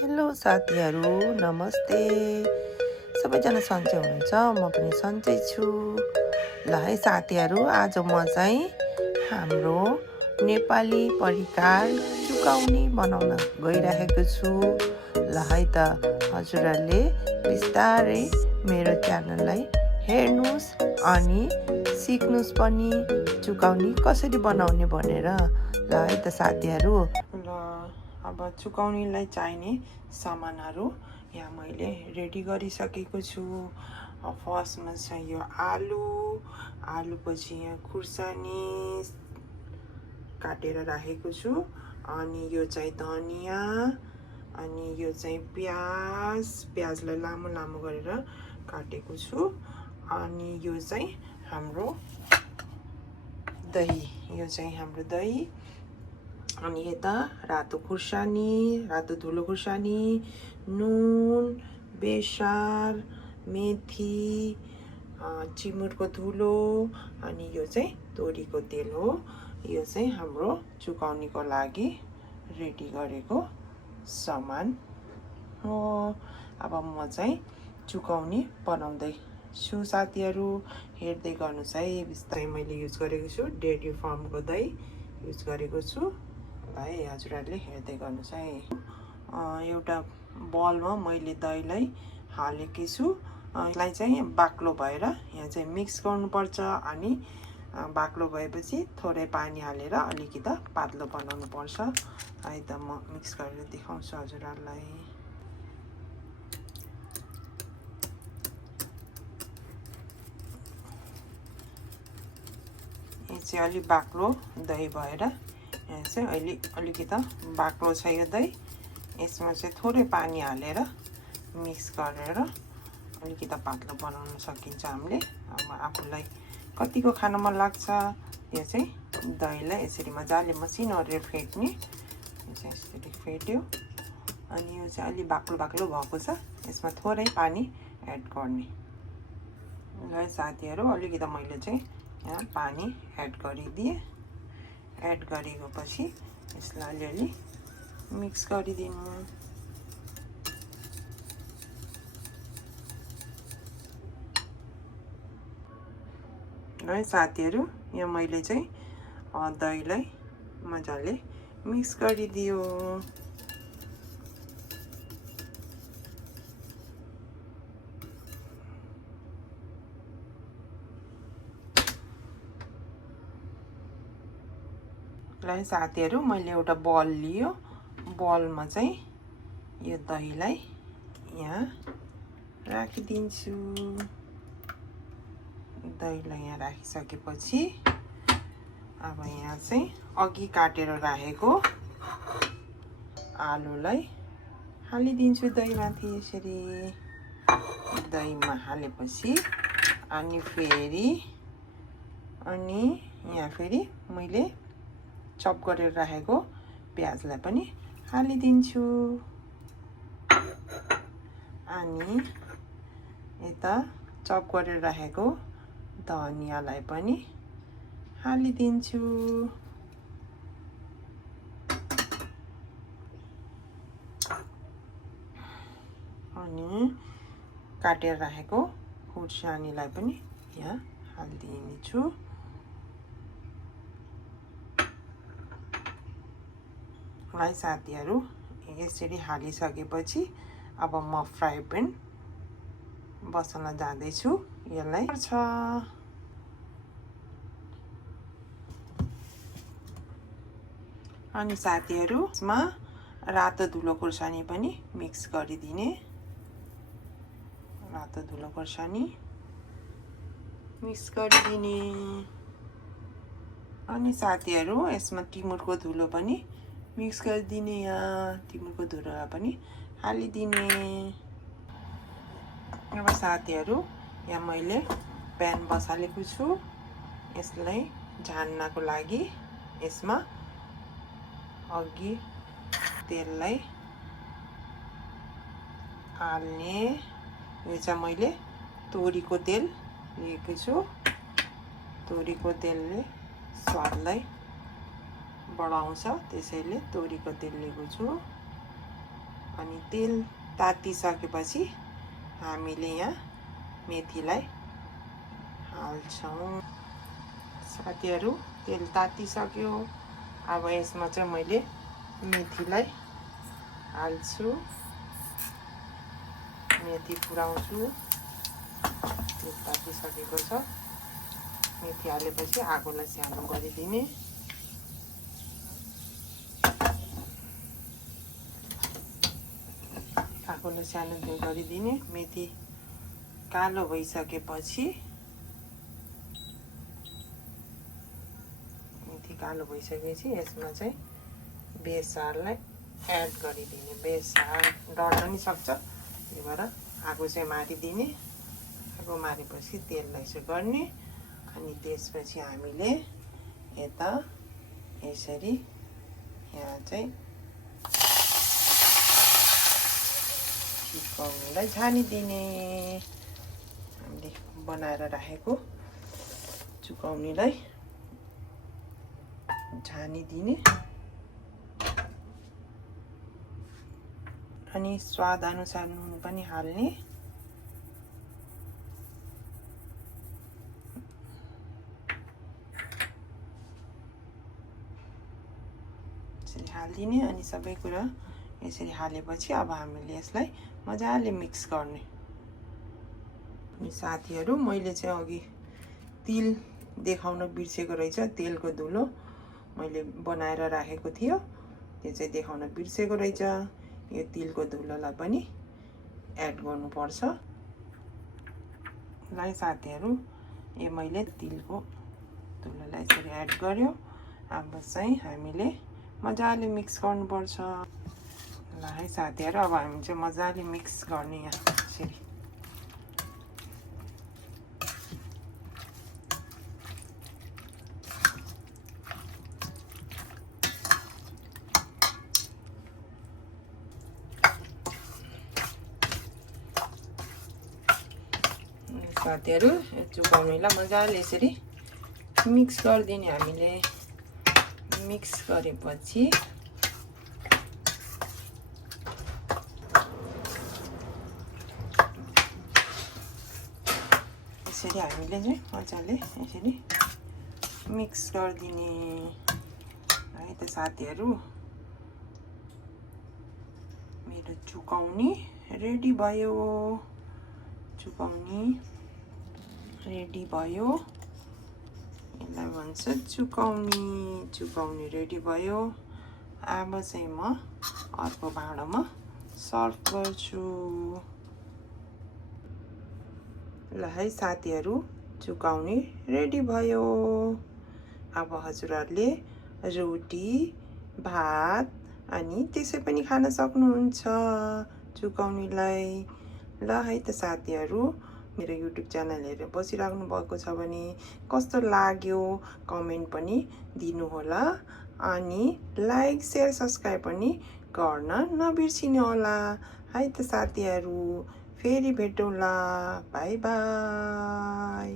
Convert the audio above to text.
Hello साथीहरू, नमस्ते। सबैजना सन्चै हुनुहुन्छ? म पनि सन्चै छु। ल है साथीहरू, आज म चाहिँ हाम्रो नेपाली परिकार चुकाउने बनाउन गइरहेको छु। ल है त हजुरहरूले बिस्तारै मेरो च्यानललाई हेर्नुहोस् अनि सिक्नुहोस् पनि चुकाउने कसरी बनाउने भनेर। ल है त साथीहरू, अब चुकाउनेलाई चाहिने सामानहरू यहाँ मैले रेडी गरिसकेको छु। फर्स्टमा चाहिँ यो आलु पछि यहाँ खुर्सानी काटेर राखेको छु। अनि यो चाहिँ धनिया, अनि यो चाहिँ प्याजलाई लामो लामो गरेर काटेको छु। अनि यो चाहिँ हाम्रो दही, अनि यता रातो धुलो खुर्सानी, नुन, बेसार, मेथी, चिमुरको धुलो, अनि यो चाहिँ तोरीको तेल हो। यो चाहिँ हाम्रो चुकाउनेको लागि रेडी गरेको सामान हो। अब म चाहिँ चुकाउने बनाउँदैछु साथीहरू, हेर्दै गर्नुहोस् है। बिस्तारै मैले युज गरेको छु डेयरी फार्मको दही युज गरेको छु। है हजुरहरूले हेर्दै गर्नुहोस् है। एउटा बलमा मैले दहीलाई हालेकी छु। यसलाई चाहिँ बाक्लो भएर यहाँ चाहिँ मिक्स गर्नुपर्छ। अनि बाक्लो भएपछि थोरै पानी हालेर अलिकति पातलो बनाउनु पर्छ। है त म मिक्स गरेर देखाउँछु हजुरहरूलाई। यो चाहिँ अलि बाक्लो दही भएर यहाँ चाहिँ अहिले अलिकति बाक्लो छ यो दही। यसमा चाहिँ थोरै पानी हालेर मिक्स गरेर अलिकति पातलो बनाउन सकिन्छ हामीले। अब आफूलाई कतिको खान मन लाग्छ यो चाहिँ दहीलाई यसरी मजाले मसिनो गरेर फेट्ने। यो चाहिँ यसरी फेट्यो। अनि यो चाहिँ अलि बाक्लो भएको छ, यसमा थोरै पानी एड गर्ने। ल साथीहरू, अलिकति मैले चाहिँ यहाँ पानी एड गरिदिएँ। एड गरेपछि यसलाई अलिअलि मिक्स गरिदिनु। है साथीहरू, यहाँ मैले चाहिँ दहीलाई मजाले मिक्स गरिदियो। ल साथीहरू, मैले एउटा बल लियो। बलमा चाहिँ यो दहीलाई यहाँ राखिदिन्छु। दहीलाई यहाँ राखिसकेपछि अब यहाँ चाहिँ अघि काटेर राखेको आलुलाई हालिदिन्छु दहीमाथि। यसरी दहीमा हालेपछि अनि यहाँ फेरि मैले चप गरेर राखेको प्याजलाई पनि हालिदिन्छु। अनि यता चप गरेर राखेको धनियालाई पनि हालिदिन्छु। अनि काटेर राखेको खुर्सानीलाई पनि यहाँ हालिदिन्छु। है साथीहरू, यसरी हालिसकेपछि अब म फ्राई प्यान बसाल्न जाँदैछु। यसलाई अनि साथीहरू, यसमा रातो धुलो खुर्सानी पनि मिक्स गरिदिने। रातो धुलो खुर्सानी मिक्स गरिदिने। अनि साथीहरू, यसमा टिमुरको धुलो पनि मिक्स गरिदिने। यहाँ टिमुरको धुलोलाई पनि हालिदिने। अब साथीहरू, यहाँ मैले प्यान बसालेको छु। यसलाई झान्नको लागि यसमा अघि तेललाई हाल्ने। यो चाहिँ मैले तोरीको तेल लिएको छु। तोरीको तेलले स्वादलाई बढाउँछ, त्यसैले तोरीको तेल लिएको छु। अनि तेल तातिसकेपछि हामीले यहाँ मेथीलाई हाल्छौँ। साथीहरू तेल तातिसक्यो। अब यसमा चाहिँ मैले मेथीलाई हाल्छु, मेथी पुराउँछु। तेल तातिसकेको छ। मेथी हालेपछि आगोलाई सानो गरिदिने। आगोलाई सानो गरिदिने। मेथी कालो भइसकेपछि यसमा चाहिँ बेसारलाई एड गरिदिने। बेसार डढ्न नि सक्छ, त्यही भएर आगो चाहिँ मारिदिने। आगो मारेपछि तेललाई यसो गर्ने अनि त्यसपछि हामीले यता यसरी यहाँ चाहिँ चिकनलाई छानिदिने। हामीले बनाएर राखेको चुकौनीलाई छानिदिने अनि स्वाद अनुसार नुन पनि हाल्ने। यसरी हालिदिने अनि सबै कुरा यसरी हालेपछि अब हामीले यसलाई मजाले मिक्स गर्ने। अनि साथीहरू मैले चाहिँ अघि तिल देखाउन बिर्सेको रहेछ। तेलको धुलो मैले बनाएर राखेको थियो, त्यो चाहिँ देखाउन बिर्सेको रहेछ। यो तिलको धुलोलाई पनि एड गर्नुपर्छ। ल साथीहरू, मैले तिलको धुलोलाई यसरी एड गर्यो। अब चाहिँ हामीले मजाले मिक्स गर्नुपर्छ। ल है साथीहरू, अब हामी चाहिँ मजाले मिक्स गर्ने यहाँ यसरी। साथीहरू चुकौनीलाई मजाले यसरी मिक्स गरिदिने हामीले। मिक्स गरेपछि यसरी हामीले चाहिँ मजाले यसरी मिक्स गरिदिने है त साथीहरू। मेरो चुकौनी रेडी भयो। चुकौनी रेडी भयो। यसलाई भन्छ चुकौनी। चुकौनी रेडी भयो। अब चाहिँ म अर्को भाँडोमा सर्भ गर्छु। ल है साथीहरू, चुकौनी रेडी भयो। अब हजुरहरूले रोटी, भात अनि त्यसै पनि खान सक्नुहुन्छ चुकौनीलाई। ल है त साथीहरू, मेरो युट्युब च्यानल हेरेर बसिराख्नु भएको छ भने कस्तो लाग्यो कमेन्ट पनि दिनुहोला अनि लाइक, शेयर, सब्सक्राइब पनि गर्न नबिर्सिनु होला है त साथीहरू। फेरि भेटौँला। By by.